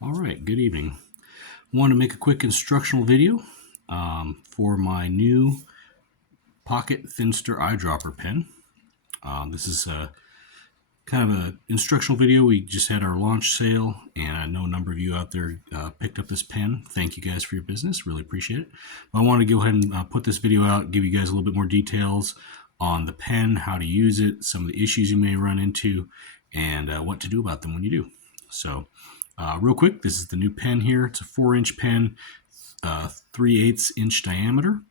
All right, good evening. Want to make a quick instructional video for my new pocket Thinster eyedropper pen. This is kind of an instructional video. We just had our launch sale, and I know a number of you out there picked up this pen. Thank you guys for your business. Really appreciate it. But I want to go ahead and put this video out, give you guys a little bit more details on the pen, how to use it, some of the issues you may run into, and what to do about them when you do. So real quick, this is the new pen here. It's a 4-inch pen, 3/8 inch diameter,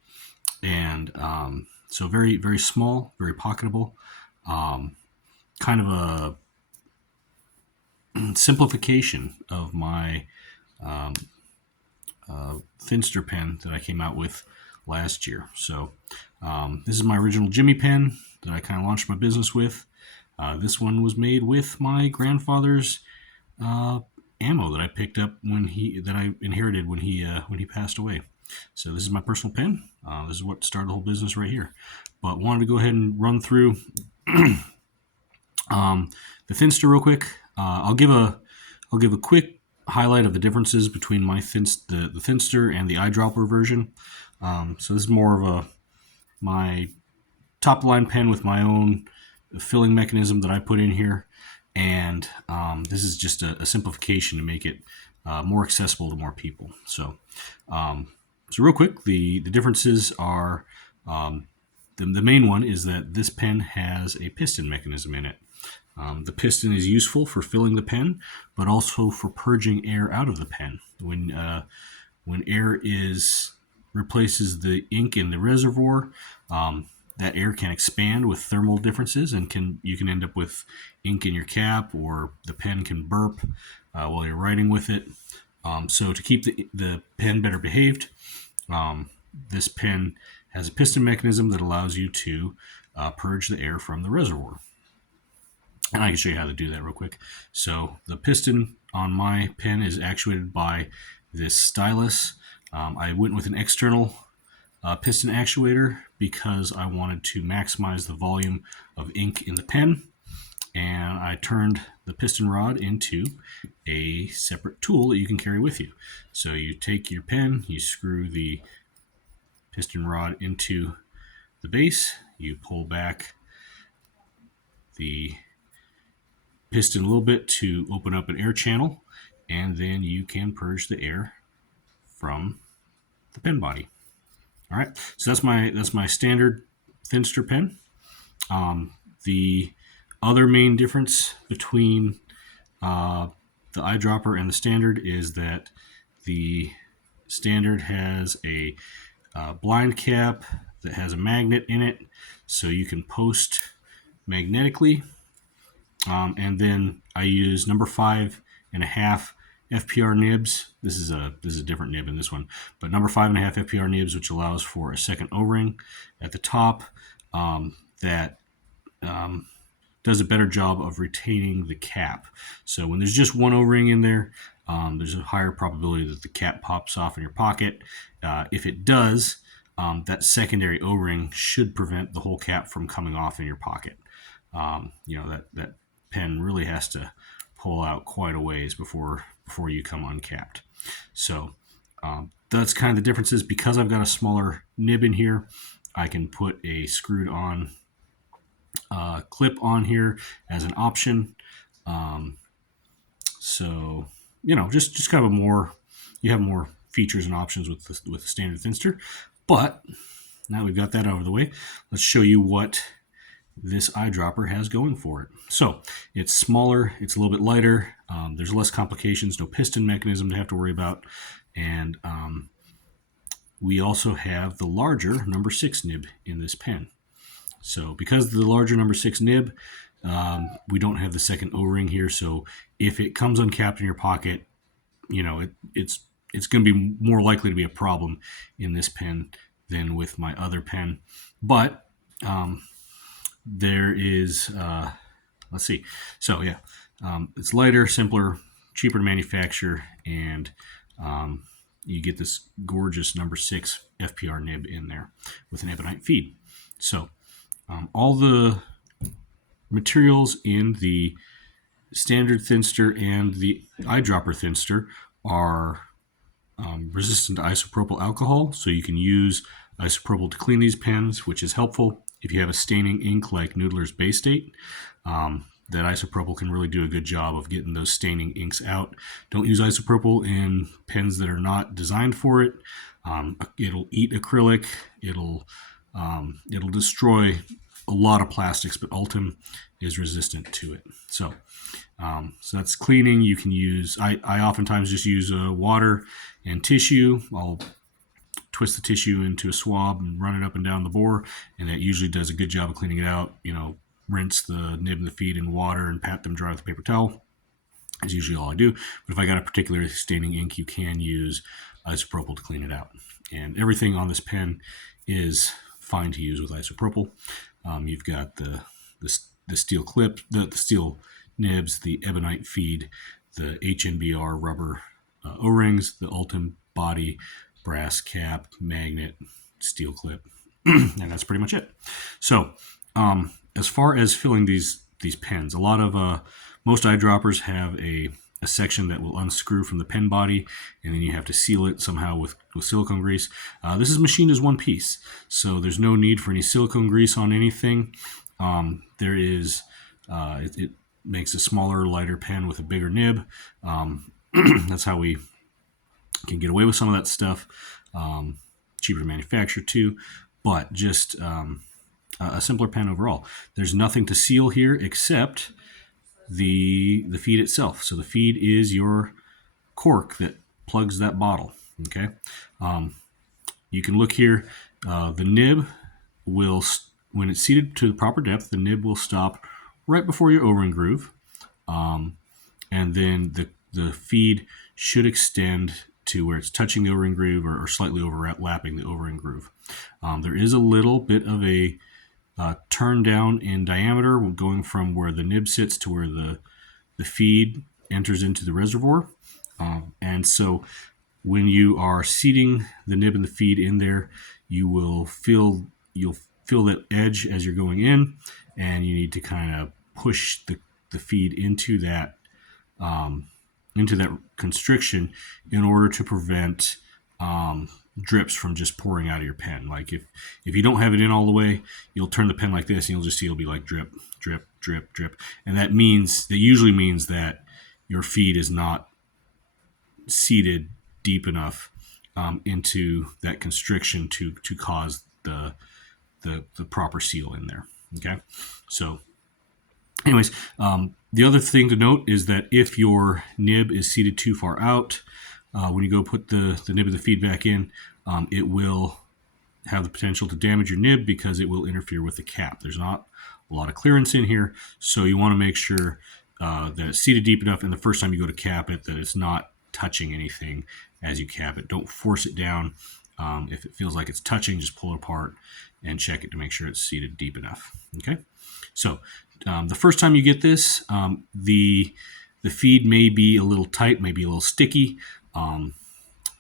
and so very, very small, very pocketable. Kind of a simplification of my Thinster pen that I came out with last year. So this is my original Jimmy pen that I kind of launched my business with. This one was made with my grandfather's ammo that I picked up that I inherited when he passed away. So this is my personal pen. This is what started the whole business right here. But wanted to go ahead and run through the Thinster real quick. I'll give a quick highlight of the differences between my the Thinster and the eyedropper version. So this is more of my top line pen with my own filling mechanism that I put in here, and this is just a simplification to make it more accessible to more people. So real quick, the differences are the main one is that this pen has a piston mechanism in it. The piston is useful for filling the pen, but also for purging air out of the pen. When air replaces the ink in the reservoir, that air can expand with thermal differences, and you can end up with ink in your cap, or the pen can burp while you're writing with it. So to keep the pen better behaved, this pen has a piston mechanism that allows you to purge the air from the reservoir. And I can show you how to do that real quick. So the piston on my pen is actuated by this stylus. I went with an external piston actuator because I wanted to maximize the volume of ink in the pen. And I turned the piston rod into a separate tool that you can carry with you. So you take your pen, you screw the piston rod into the base, you pull back the piston a little bit to open up an air channel, and then you can purge the air from the pen body. All right, so that's my standard Thinster pen. The other main difference between the eyedropper and the standard is that the standard has a blind cap that has a magnet in it, so you can post magnetically. And then I use number 5.5 FPR nibs. This is a different nib in this one, but number 5.5 FPR nibs, which allows for a second O-ring at the top that does a better job of retaining the cap. So when there's just one O-ring in there, there's a higher probability that the cap pops off in your pocket. If it does, that secondary O-ring should prevent the whole cap from coming off in your pocket. That pen really has to pull out quite a ways before you come uncapped. So that's kind of the differences. Because I've got a smaller nib in here, I can put a screwed on clip on here as an option. So just kind of you have more features and options with the standard Thinster. But now we've got that out of the way, let's show you what this eyedropper has going for it. So it's smaller, it's a little bit lighter, there's less complications, no piston mechanism to have to worry about, and we also have the larger number 6 nib in this pen. So because of the larger number 6 nib, we don't have the second O-ring here, so if it comes uncapped in your pocket, it's going to be more likely to be a problem in this pen than with my other pen. But there is, let's see. So yeah, it's lighter, simpler, cheaper to manufacture, and you get this gorgeous number 6 FPR nib in there with an ebonite feed. So all the materials in the standard Thinster and the Eyedropper Thinster are resistant to isopropyl alcohol, so you can use isopropyl to clean these pens, which is helpful if you have a staining ink like Noodler's Bay State. That isopropyl can really do a good job of getting those staining inks out. Don't use isopropyl in pens that are not designed for it. It'll eat acrylic. It'll destroy a lot of plastics, but Ultim is resistant to it. So that's cleaning. You can use, I oftentimes just use water and tissue. I'll twist the tissue into a swab and run it up and down the bore, and that usually does a good job of cleaning it out. Rinse the nib and the feed in water and pat them dry with a paper towel. That's usually all I do. But if I got a particular staining ink, you can use isopropyl to clean it out. And everything on this pen is fine to use with isopropyl. You've got the steel clip, the steel nibs, the ebonite feed, the HNBR rubber O-rings, the Ultim body, brass cap, magnet, steel clip, and that's pretty much it. So as far as filling these pens, a lot of most eyedroppers have a section that will unscrew from the pen body, and then you have to seal it somehow with silicone grease. This is machined as one piece, so there's no need for any silicone grease on anything. There is it makes a smaller, lighter pen with a bigger nib. That's how we can get away with some of that stuff. Cheaper to manufacture too, but just a simpler pen overall. There's nothing to seal here except the feed itself. So the feed is your cork that plugs that bottle. Okay, you can look here. The nib will, when it's seated to the proper depth, the nib will stop right before your O-ring groove, and then the feed should extend to where it's touching the O-ring groove or slightly overlapping the O-ring groove. There is a little bit of a turn down in diameter going from where the nib sits to where the feed enters into the reservoir. And so when you are seating the nib and the feed in there, you'll feel that edge as you're going in, and you need to kind of push the feed into that constriction in order to prevent drips from just pouring out of your pen. Like if you don't have it in all the way, you'll turn the pen like this and you'll just see it'll be like drip, drip, drip, drip. And that usually means that your feed is not seated deep enough into that constriction to cause the proper seal in there. Okay, so anyways, the other thing to note is that if your nib is seated too far out, when you go put the nib of the feed back in, it will have the potential to damage your nib because it will interfere with the cap. There's not a lot of clearance in here, so you want to make sure that it's seated deep enough, and the first time you go to cap it, that it's not touching anything as you cap it. Don't force it down. If it feels like it's touching, just pull it apart and check it to make sure it's seated deep enough. Okay, so the first time you get this, the feed may be a little tight, maybe a little sticky.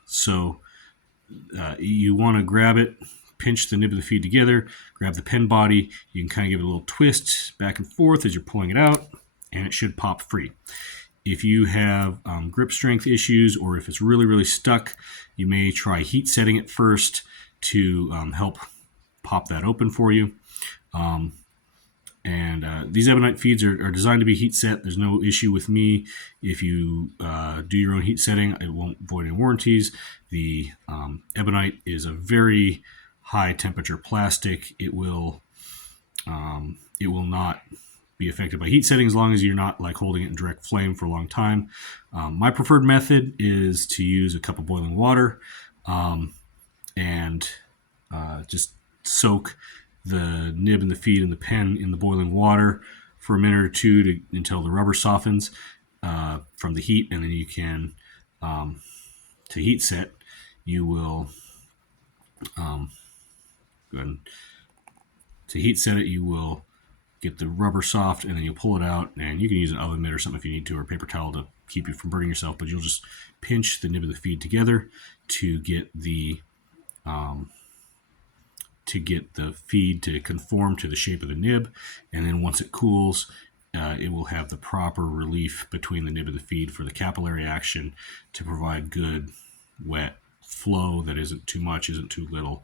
So you want to grab it, pinch the nib of the feed together, grab the pen body. You can kind of give it a little twist back and forth as you're pulling it out, and it should pop free. If you have grip strength issues, or if it's really, really stuck, you may try heat setting it first to help pop that open for you. These ebonite feeds are designed to be heat set. There's no issue with me. If you do your own heat setting, it won't void any warranties. The ebonite is a very high temperature plastic. It will not be affected by heat setting as long as you're not like holding it in direct flame for a long time. My preferred method is to use a cup of boiling water and just soak the nib and the feed and the pen in the boiling water for a minute or two until the rubber softens from the heat, and then you can to heat set. You will go ahead and, to heat set it. You will get the rubber soft, and then you'll pull it out, and you can use an oven mitt or something if you need to, or a paper towel to keep you from burning yourself. But you'll just pinch the nib of the feed together to get the feed to conform to the shape of the nib, and then once it cools, it will have the proper relief between the nib and the feed for the capillary action to provide good wet flow that isn't too much, isn't too little.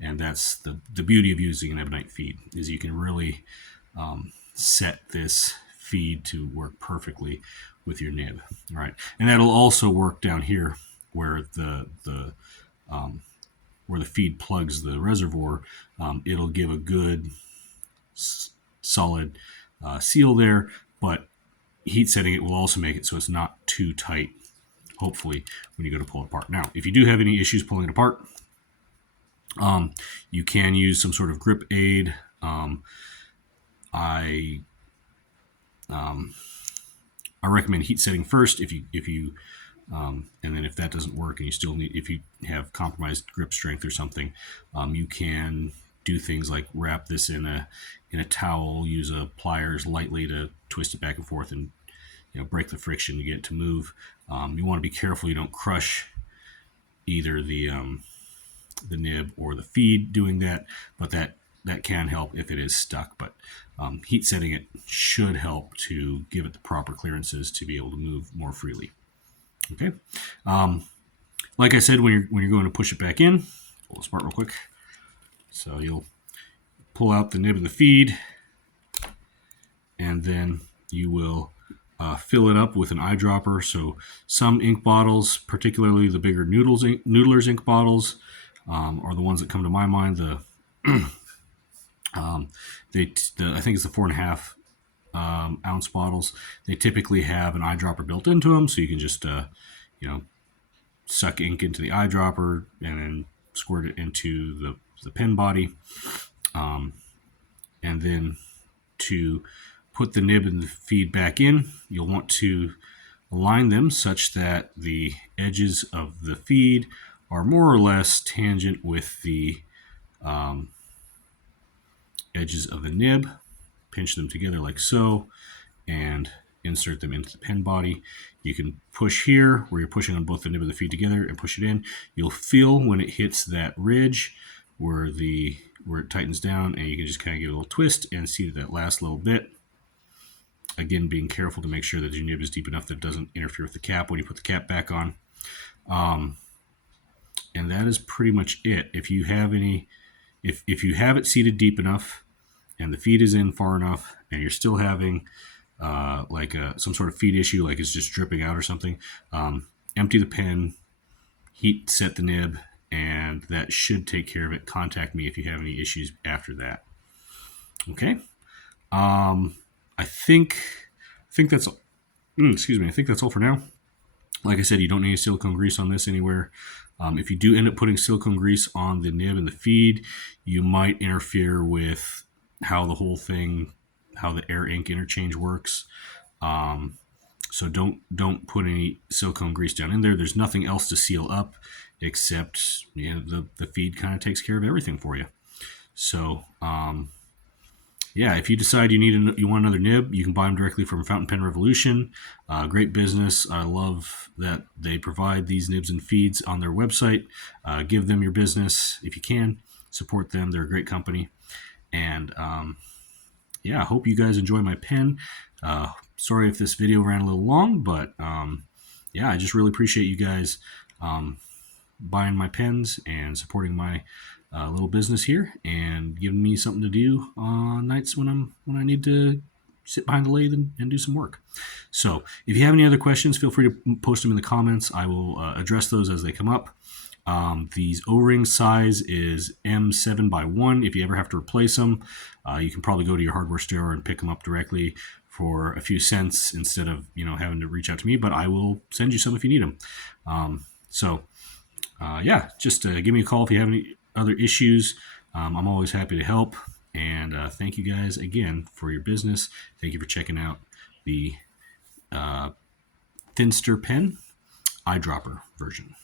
And that's the beauty of using an ebonite feed, is you can really set this feed to work perfectly with your nib. All right, and that'll also work down here where where the feed plugs the reservoir. It'll give a good solid seal there, but heat setting it will also make it so it's not too tight, hopefully, when you go to pull it apart. Now, if you do have any issues pulling it apart, you can use some sort of grip aid. I recommend heat setting first if you and then if that doesn't work and you still need, if you have compromised grip strength or something, you can do things like wrap this in a towel, use a pliers lightly to twist it back and forth and break the friction to get it to move. You want to be careful you don't crush either the nib or the feed doing that, but that can help if it is stuck. But heat setting it should help to give it the proper clearances to be able to move more freely. Okay. Like I said, when you're going to push it back in, pull this apart real quick. So you'll pull out the nib of the feed, and then you will fill it up with an eyedropper. So some ink bottles, particularly the bigger Noodler's ink bottles, are the ones that come to my mind. I think it's the 4.5 ounce bottles. They typically have an eyedropper built into them, so you can just suck ink into the eyedropper and then squirt it into the pen body. And then to put the nib and the feed back in, you'll want to align them such that the edges of the feed are more or less tangent with the edges of the nib. Pinch them together like so and insert them into the pen body. You can push here where you're pushing on both the nib and the feed together and push it in. You'll feel when it hits that ridge where it tightens down, and you can just kind of give it a little twist and see that last little bit. Again, being careful to make sure that your nib is deep enough that it doesn't interfere with the cap when you put the cap back on. And that is pretty much it. If you have if you have it seated deep enough and the feed is in far enough and you're still having some sort of feed issue, like it's just dripping out or something, empty the pen, heat set the nib, and that should take care of it. Contact me if you have any issues after that. Okay. I think that's I think that's all for now. Like I said, you don't need silicone grease on this anywhere. If you do end up putting silicone grease on the nib and the feed, you might interfere with how the air ink interchange works. So don't put any silicone grease down in there. There's nothing else to seal up except the feed kind of takes care of everything for you. So if you decide you want another nib, you can buy them directly from Fountain Pen Revolution. Great business. I love that they provide these nibs and feeds on their website. Give them your business if you can. Support them. They're a great company. And I hope you guys enjoy my pen. Sorry if this video ran a little long, but I just really appreciate you guys buying my pens and supporting my little business here and giving me something to do on nights when I need to sit behind the lathe and do some work. So if you have any other questions, feel free to post them in the comments. I will address those as they come up. These O-ring size is M7x1. If you ever have to replace them, you can probably go to your hardware store and pick them up directly for a few cents instead of having to reach out to me, but I will send you some if you need them. Just give me a call if you have any other issues. I'm always happy to help, and thank you guys again for your business. Thank you for checking out the Thinster pen eyedropper version.